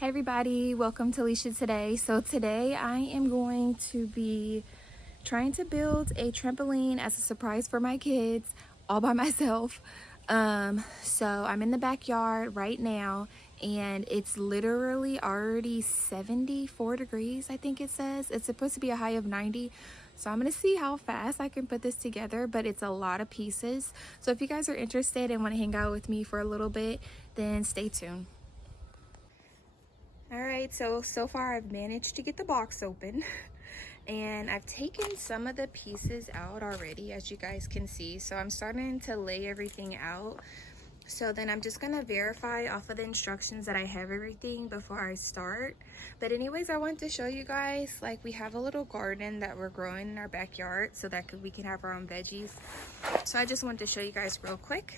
Hey everybody, welcome to Alicia Today. So today I am going to be trying to build a trampoline as a surprise for my kids all by myself. So I'm in the backyard right now and it's literally already 74 degrees, I think it says. It's supposed to be a high of 90. So I'm gonna see how fast I can put this together, but it's a lot of pieces. So if you guys are interested and want to hang out with me for a little bit, then stay tuned. Alright, so far I've managed to get the box open and I've taken some of the pieces out already, as you guys can see. So I'm starting to lay everything out. So then I'm just going to verify off of the instructions that I have everything before I start. But anyways, I want to show you guys, like, we have a little garden that we're growing in our backyard so that we can have our own veggies. So I just wanted to show you guys real quick.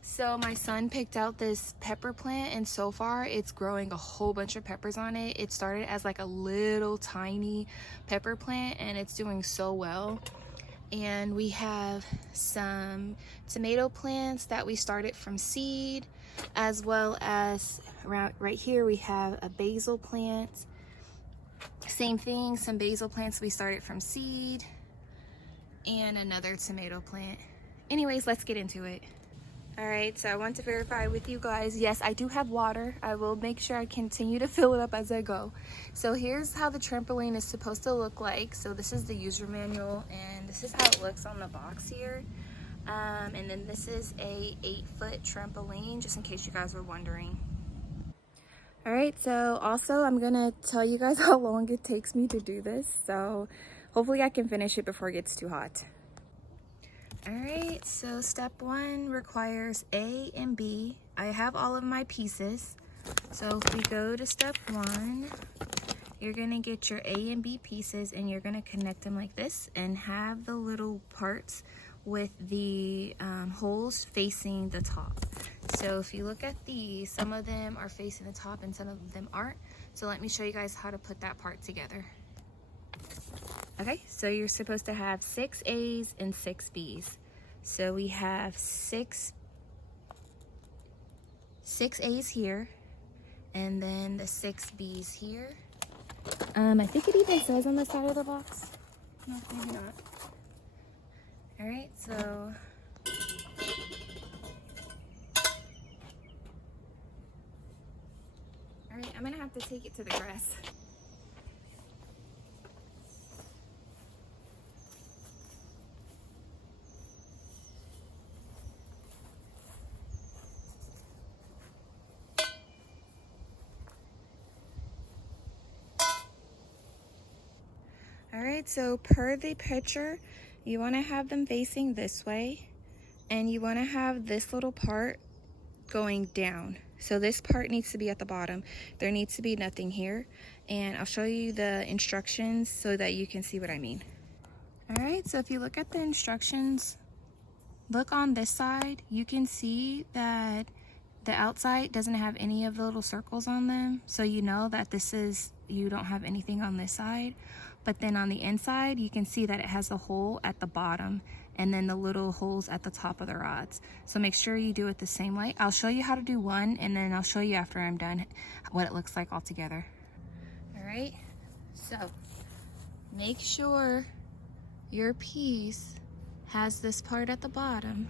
So my son picked out this pepper plant and so far it's growing a whole bunch of peppers on it. It started as like a little tiny pepper plant and it's doing so well. And we have some tomato plants that we started from seed, as well as right here we have a basil plant. Same thing, some basil plants we started from seed, and another tomato plant. Anyways, let's get into it. Alright, so I want to verify with you guys, yes, I do have water. I will make sure I continue to fill it up as I go. So here's how the trampoline is supposed to look like. So this is the user manual, and this is how it looks on the box here. And then this is a 8-foot trampoline, just in case you guys were wondering. Alright, so also I'm gonna tell you guys how long it takes me to do this. So hopefully I can finish it before it gets too hot. Alright, so step 1 requires A and B. I have all of my pieces. So if we go to step 1, you're going to get your A and B pieces and you're going to connect them like this and have the little parts with the holes facing the top. So if you look at these, some of them are facing the top and some of them aren't. So let me show you guys how to put that part together. Okay, so you're supposed to have 6 A's and 6 B's. So we have six A's here, and then the 6 B's here. I think it even says on the side of the box. No, maybe not. All right, so I'm gonna have to take it to the grass. Alright, so per the picture, you want to have them facing this way, and you want to have this little part going down. So this part needs to be at the bottom. There needs to be nothing here, and I'll show you the instructions so that you can see what I mean. Alright, so if you look at the instructions, look on this side, you can see that the outside doesn't have any of the little circles on them, so you know that you don't have anything on this side. But then on the inside, you can see that it has a hole at the bottom and then the little holes at the top of the rods. So make sure you do it the same way. I'll show you how to do one, and then I'll show you after I'm done what it looks like all together. All right, so make sure your piece has this part at the bottom.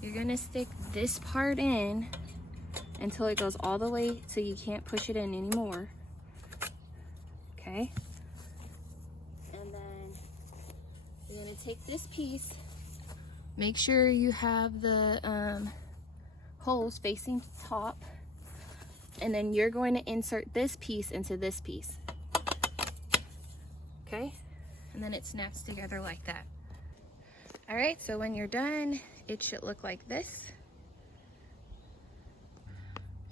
You're gonna stick this part in until it goes all the way so you can't push it in anymore. Okay? And then you're gonna take this piece, make sure you have the holes facing top, and then you're going to insert this piece into this piece. Okay? And then it snaps together like that. All right, so when you're done, it should look like this.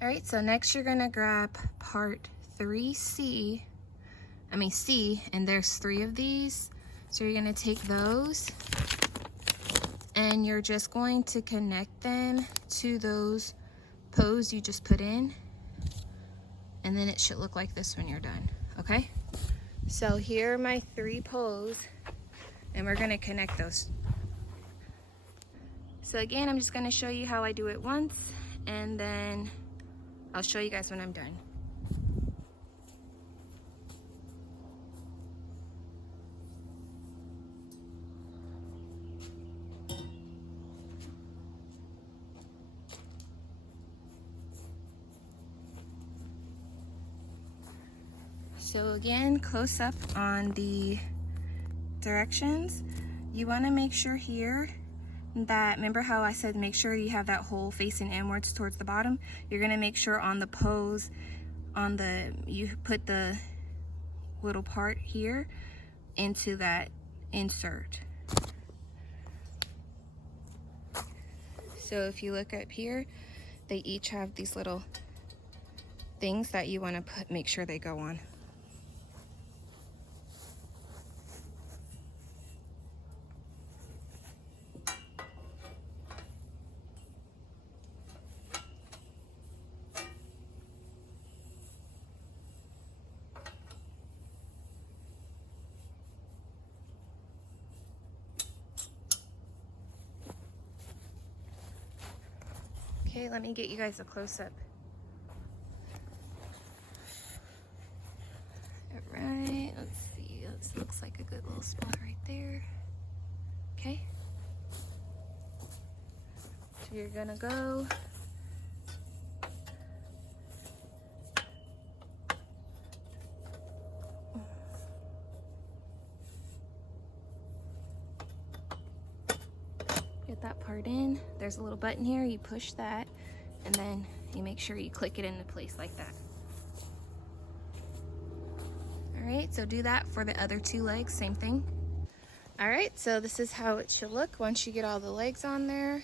All right, so next you're gonna grab part C, and there's 3 of these. So you're gonna take those and you're just going to connect them to those posts you just put in. And then it should look like this when you're done, okay? So here are my 3 posts, and we're gonna connect those. So again, I'm just gonna show you how I do it once, and then I'll show you guys when I'm done. So again, close up on the directions. You want to make sure here that, remember how I said make sure you have that hole facing inwards towards the bottom? You're going to make sure on the pose, you put the little part here into that insert. So if you look up here, they each have these little things that you want to make sure they go on. Okay, let me get you guys a close-up. Alright, let's see. This looks like a good little spot right there. Okay. So you're gonna go get that part in. There's a little button here, you push that, and then you make sure you click it into place like that. Alright, so do that for the other two legs, same thing. Alright, so this is how it should look once you get all the legs on there.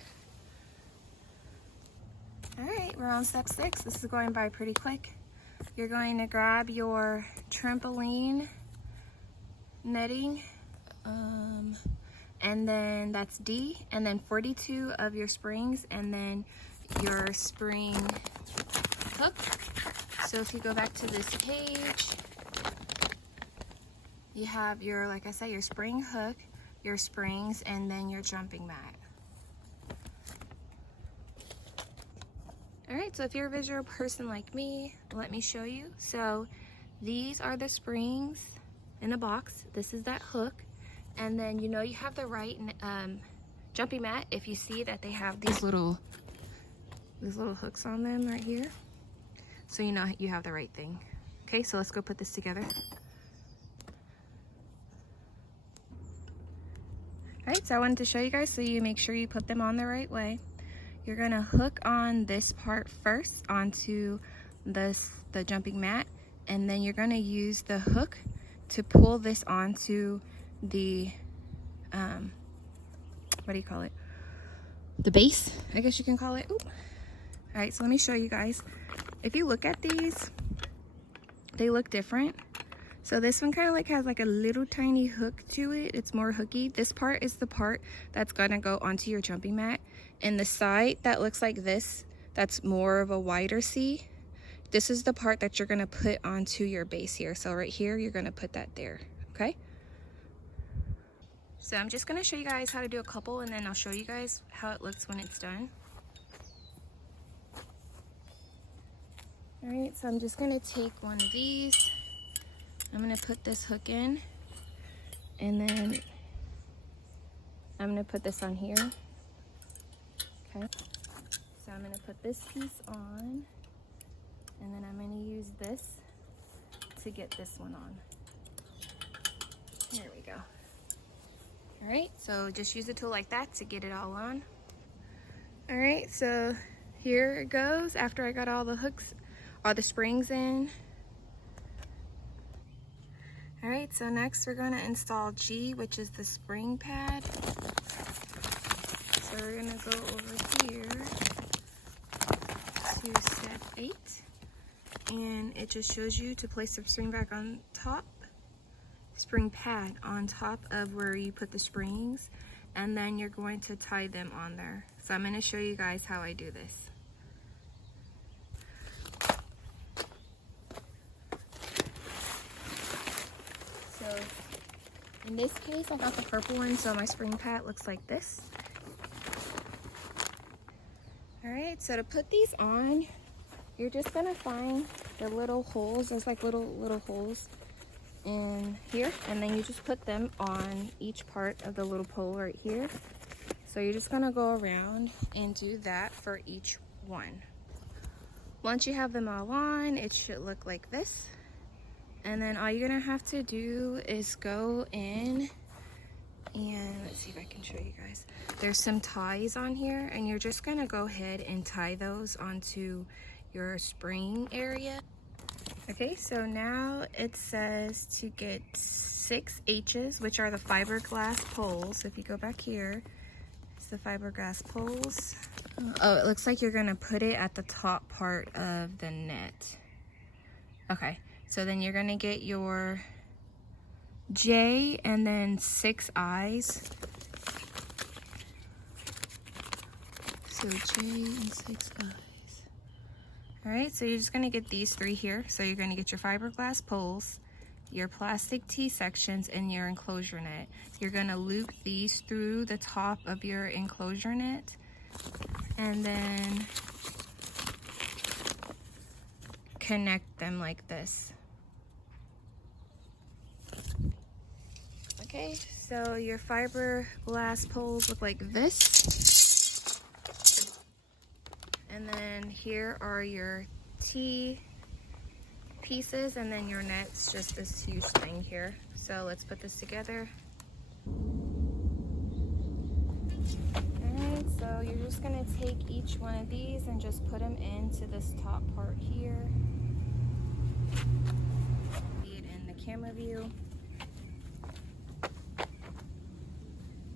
Alright, we're on step 6. This is going by pretty quick. You're going to grab your trampoline netting, and then that's D, and then 42 of your springs, and then your spring hook. So if you go back to this page, you have your, like I said, your spring hook, your springs, and then your jumping mat. Alright, so if you're a visual person like me, let me show you. So these are the springs in a box. This is that hook. And then you know you have the right jumping mat if you see that they have these little hooks on them right here. So you know you have the right thing. Okay, so let's go put this together. Alright, so I wanted to show you guys so you make sure you put them on the right way. You're gonna hook on this part first onto the jumping mat, and then you're gonna use the hook to pull this onto the what do you call it? The base, I guess you can call it. Alright, so let me show you guys. If you look at these, they look different. So this one kind of like has like a little tiny hook to it. It's more hooky. This part is the part that's gonna go onto your jumping mat. And the side that looks like this, that's more of a wider C. This is the part that you're gonna put onto your base here. So right here, you're gonna put that there, okay? So I'm just gonna show you guys how to do a couple, and then I'll show you guys how it looks when it's done. All right, so I'm just gonna take one of these. I'm gonna put this hook in, and then I'm gonna put this on here. Okay, so I'm gonna put this piece on, and then I'm gonna use this to get this one on. There we go. All right, so just use a tool like that to get it all on. All right, so here it goes after I got all the hooks, all the springs in. All right, so next we're gonna install G, which is the spring pad. So we're gonna go over here to step 8, and it just shows you to place the spring back on top, spring pad on top of where you put the springs, and then you're going to tie them on there. So I'm gonna show you guys how I do this. So in this case, I got the purple one, so my spring pad looks like this. All right, so to put these on, you're just gonna find the little holes. There's like little holes in here, and then you just put them on each part of the little pole right here. So you're just gonna go around and do that for each one. Once you have them all on, it should look like this. And then all you're gonna have to do is go in and let's see if I can show you guys. There's some ties on here, and you're just gonna go ahead and tie those onto your spring area. Okay, so now it says to get 6 H's, which are the fiberglass poles. So if you go back here, it's the fiberglass poles. Oh, it looks like you're gonna put it at the top part of the net. Okay, so then you're gonna get your J and then 6 I's. So J and 6 I's. All right, so you're just gonna get these 3 here. So you're gonna get your fiberglass poles, your plastic T-sections, and your enclosure net. You're gonna loop these through the top of your enclosure net, and then connect them like this. Okay, so your fiberglass poles look like this. And then here are your T pieces, and then your net's just this huge thing here. So let's put this together. Alright, so you're just gonna take each one of these and just put them into this top part here. See it in the camera view.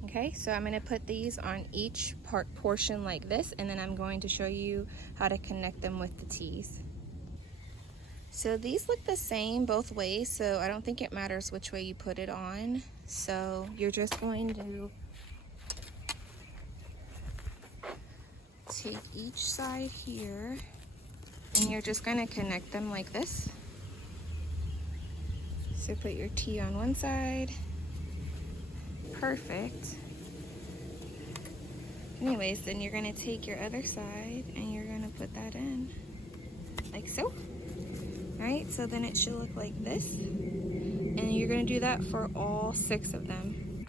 Okay, so I'm gonna put these on each portion like this, and then I'm going to show you how to connect them with the T's. So these look the same both ways, so I don't think it matters which way you put it on. So you're just going to take each side here, and you're just gonna connect them like this. So put your T on one side. Perfect. Anyways, then you're gonna take your other side and you're gonna put that in like so. Alright, so then it should look like this, and you're gonna do that for all 6 of them.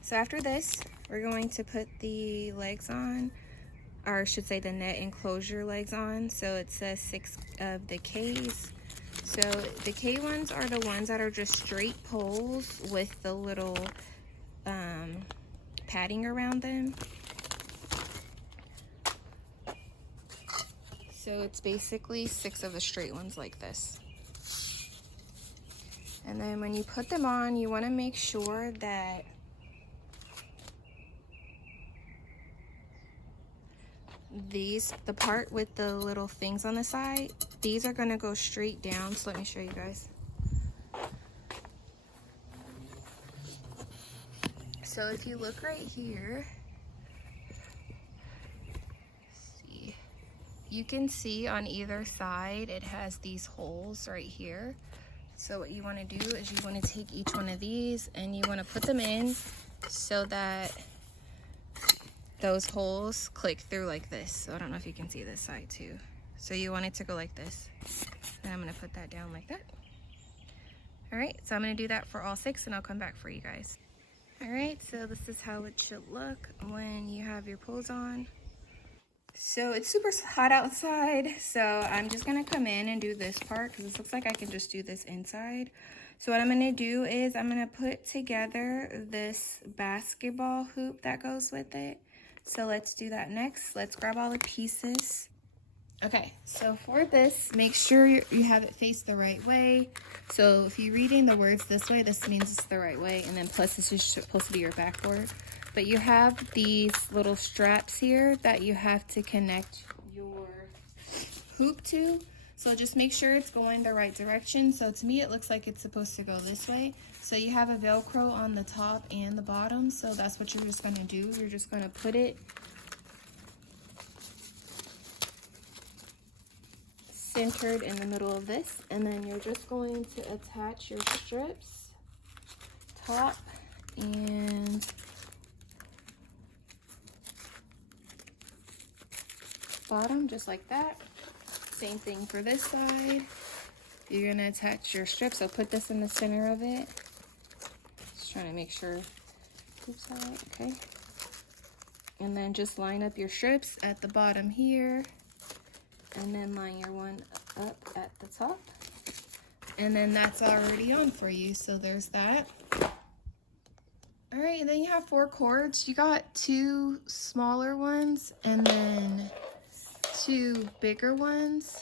So after this, we're going to put the legs on, or I should say the net enclosure legs on. So it says 6 of the K's. So the K ones are the ones that are just straight poles with the little padding around them. So it's basically 6 of the straight ones like this. And then when you put them on, you want to make sure that the part with the little things on the side, these are going to go straight down. So let me show you guys. So if you look right here, see, you can see on either side it has these holes right here. So what you want to do is you want to take each one of these and you want to put them in so that those holes click through like this. So I don't know if you can see this side too. So you want it to go like this. And I'm going to put that down like that. All right, so I'm going to do that for all 6 and I'll come back for you guys. All right, so this is how it should look when you have your poles on. So it's super hot outside, so I'm just gonna come in and do this part because it looks like I can just do this inside. So what I'm gonna do is I'm gonna put together this basketball hoop that goes with it. So let's do that next. Let's grab all the pieces. Okay, so for this, make sure you have it faced the right way. So if you're reading the words this way, this means it's the right way, and then plus this is supposed to be your backboard. But you have these little straps here that you have to connect your hoop to. So just make sure it's going the right direction. So to me, it looks like it's supposed to go this way. So you have a Velcro on the top and the bottom. So that's what you're just gonna do. You're just gonna put it centered in the middle of this, and then you're just going to attach your strips, top and bottom, just like that. Same thing for this side. You're gonna attach your strips, so put this in the center of it. Just trying to make sure oops, okay. And then just line up your strips at the bottom here, and then line your one up at the top. And then that's already on for you, so there's that. All right, and then you have 4 cords. You got 2 smaller ones and then 2 bigger ones.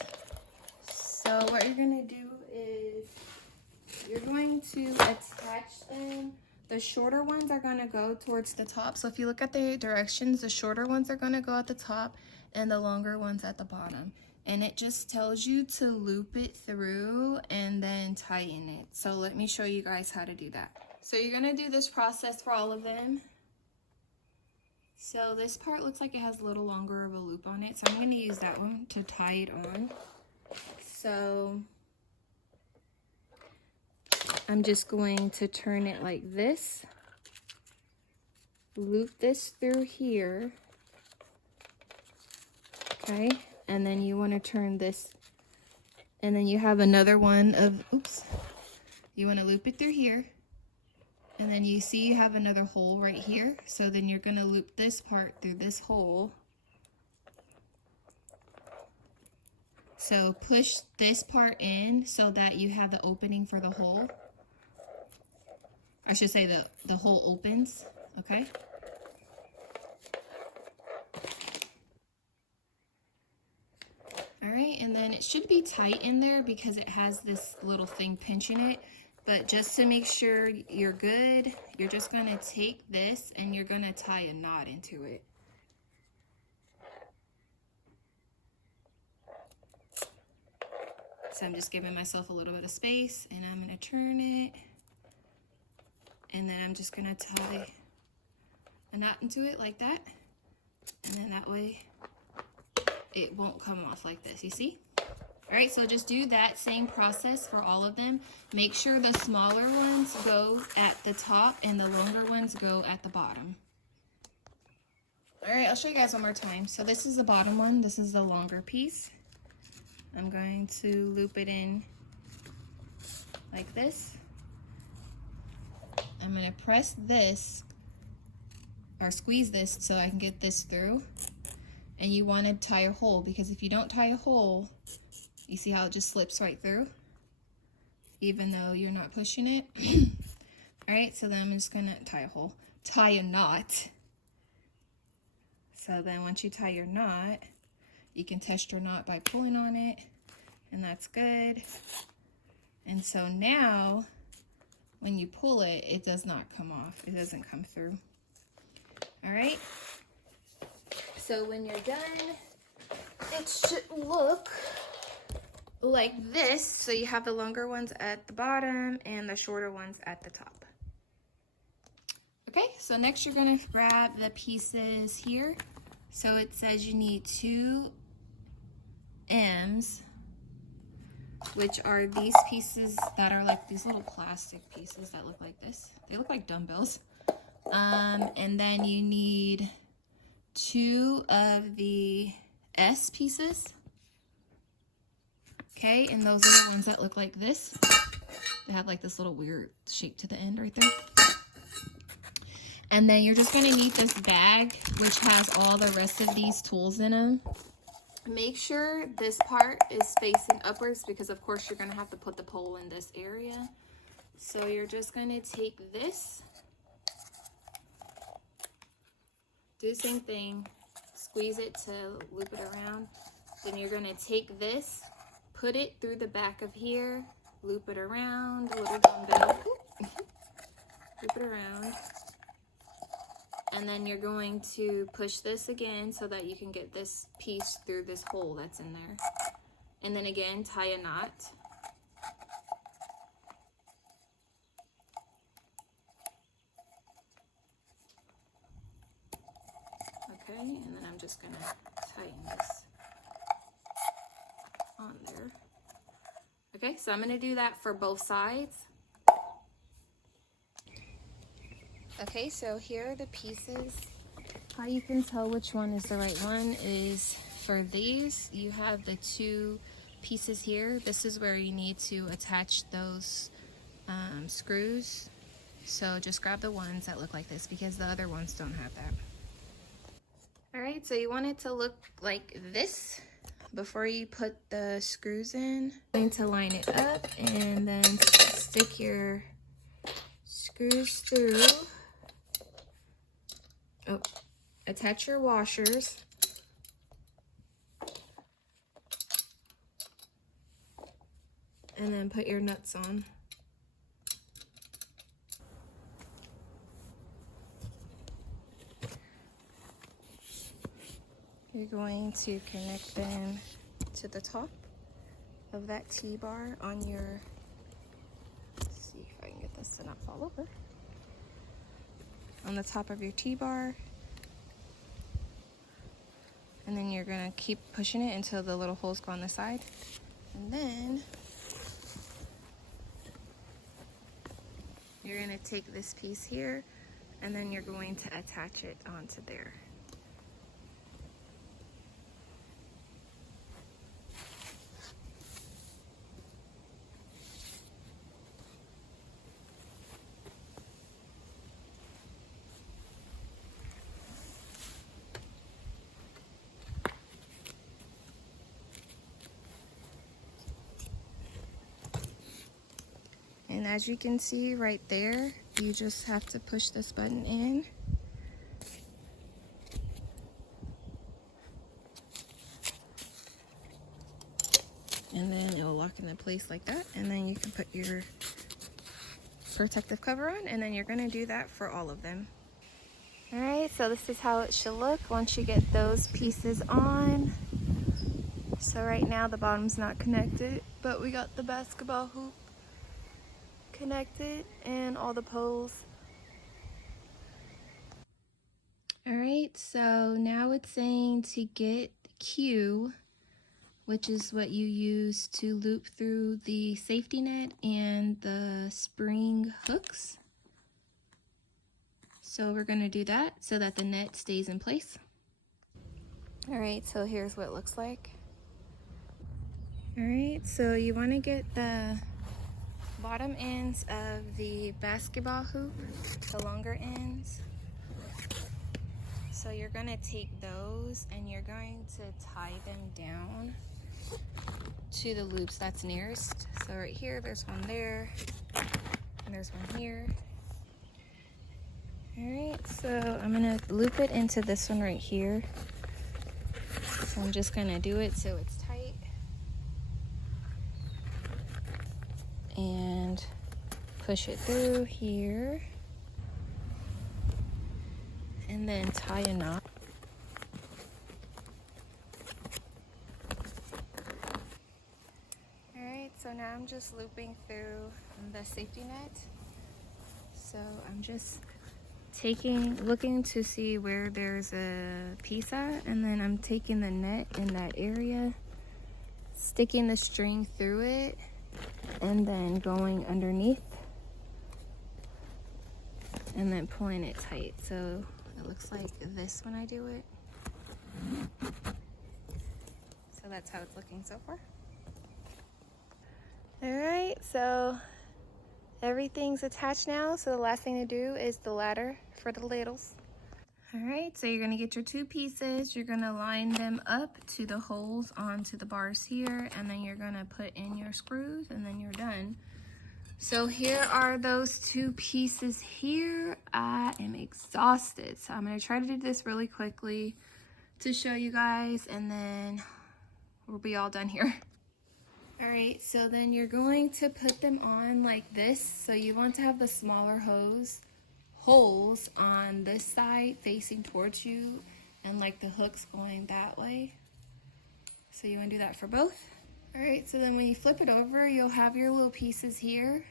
So what you're gonna do is you're going to attach them. The shorter ones are gonna go towards the top. So if you look at the directions, the shorter ones are gonna go at the top and the longer ones at the bottom. And it just tells you to loop it through and then tighten it. So let me show you guys how to do that. So you're gonna do this process for all of them. So this part looks like it has a little longer of a loop on it. So I'm gonna use that one to tie it on. So I'm just going to turn it like this. Loop this through here. Okay, and then you wanna turn this, and then you have another one of, oops. You wanna loop it through here. And then you see you have another hole right here. So then you're gonna loop this part through this hole. So push this part in so that you have the opening for the hole. I should say the hole opens, okay? All right, and then it should be tight in there because it has this little thing pinching it. But just to make sure you're good, you're just gonna take this and you're gonna tie a knot into it. So I'm just giving myself a little bit of space and I'm gonna turn it. And then I'm just gonna tie a knot into it like that. And then that way it won't come off like this, you see? All right, so just do that same process for all of them. Make sure the smaller ones go at the top and the longer ones go at the bottom. All right, I'll show you guys one more time. So this is the bottom one. This is the longer piece. I'm going to loop it in like this. I'm gonna press this or squeeze this so I can get this through. And you wanna tie a hole, because if you don't tie a hole, you see how it just slips right through, even though you're not pushing it? All right, so then I'm just gonna tie a knot. So then once you tie your knot, you can test your knot by pulling on it, and that's good. And so now, when you pull it, it does not come off. It doesn't come through. All right? So when you're done, it should look like this. So you have the longer ones at the bottom and the shorter ones at the top. Okay, so next you're gonna grab the pieces here. So it says you need 2 M's, which are these pieces that are like these little plastic pieces that look like this. They look like dumbbells. And then you need 2 of the S pieces. Okay, and those are the ones that look like this. They have like this little weird shape to the end right there. And then you're just gonna need this bag, which has all the rest of these tools in them. Make sure this part is facing upwards because of course you're gonna have to put the pole in this area. So you're just gonna take this, do the same thing, squeeze it to loop it around. Then you're gonna take this, put it through the back of here, loop it around, a little dumbbell, loop it around. And then you're going to push this again so that you can get this piece through this hole that's in there. And then again, tie a knot. Okay, and then I'm just gonna tighten this on there. Okay, so I'm gonna do that for both sides. Okay, so here are the pieces. How you can tell which one is the right one is for these, you have the 2 pieces here. This is where you need to attach those screws. So just grab the ones that look like this because the other ones don't have that. All right, so you want it to look like this. before you put the screws in, I'm going to line it up and then stick your screws through. Oh, attach your washers. And then put your nuts on. You're going to connect them to the top of that T-bar on your, let's see if I can get this to not fall over, on the top of your T-bar. And then you're gonna keep pushing it until the little holes go on the side. And then you're gonna take this piece here and then you're going to attach it onto there. And as you can see right there, you just have to push this button in. And then it will lock into place like that. And then you can put your protective cover on, and then you're gonna do that for all of them. All right, so this is how it should look once you get those pieces on. So right now the bottom's not connected, but we got the basketball hoop connected and all the poles. All right, so now it's saying to get Q, which is what you use to loop through the safety net and the spring hooks. So we're gonna do that so that the net stays in place. All right, so here's what it looks like. All right, so you wanna get the bottom ends of the basketball hoop, the longer ends. So you're gonna take those and you're going to tie them down to the loops that's nearest. So right here, there's one there, and there's one here. All right, so I'm gonna loop it into this one right here. So I'm just gonna do it so it's tight. And push it through here. And then tie a knot. All right, so now I'm just looping through the safety net. So I'm just looking to see where there's a piece at, and then I'm taking the net in that area, sticking the string through it, and then going underneath, and then pulling it tight. So it looks like this when I do it. So that's how it's looking so far. All right, so everything's attached now. So the last thing to do is the ladder for the ladles. All right, so you're gonna get your two pieces. You're gonna line them up to the holes onto the bars here, and then you're gonna put in your screws, and then you're done. So here are those two pieces here. I am exhausted, so I'm gonna try to do this really quickly to show you guys, and then we'll be all done here. All right, so then you're going to put them on like this. So you want to have the smaller holes on this side facing towards you, and like the hooks going that way. So you want to do that for both. All right, so then when you flip it over, you'll have your little pieces here,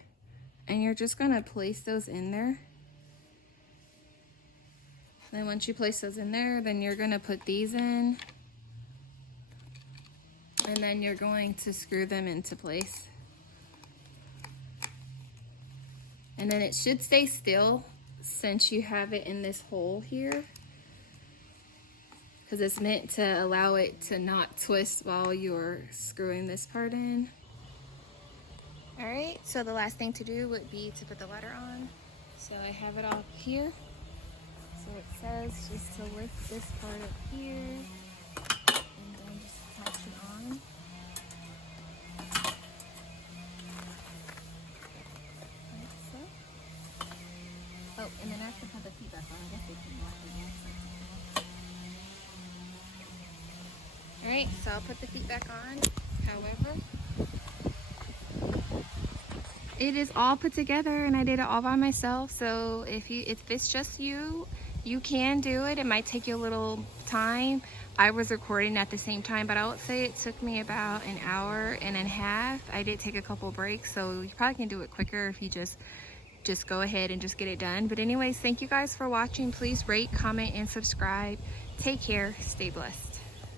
and you're just gonna place those in there. Then once you place those in there, then you're gonna put these in, and then you're going to screw them into place. And then it should stay still since you have it in this hole here, because it's meant to allow it to not twist while you're screwing this part in. All right, so the last thing to do would be to put the ladder on. So I have it all here. So it says just to lift this part up here, and then just attach it on. Alright, so I'll put the feet back on. However, it is all put together and I did it all by myself. So if it's just you, you can do it. It might take you a little time. I was recording at the same time, but I would say it took me about an hour and a half. I did take a couple breaks, so you probably can do it quicker if you just go ahead and just get it done. But anyways, thank you guys for watching. Please rate, comment, and subscribe. Take care. Stay blessed.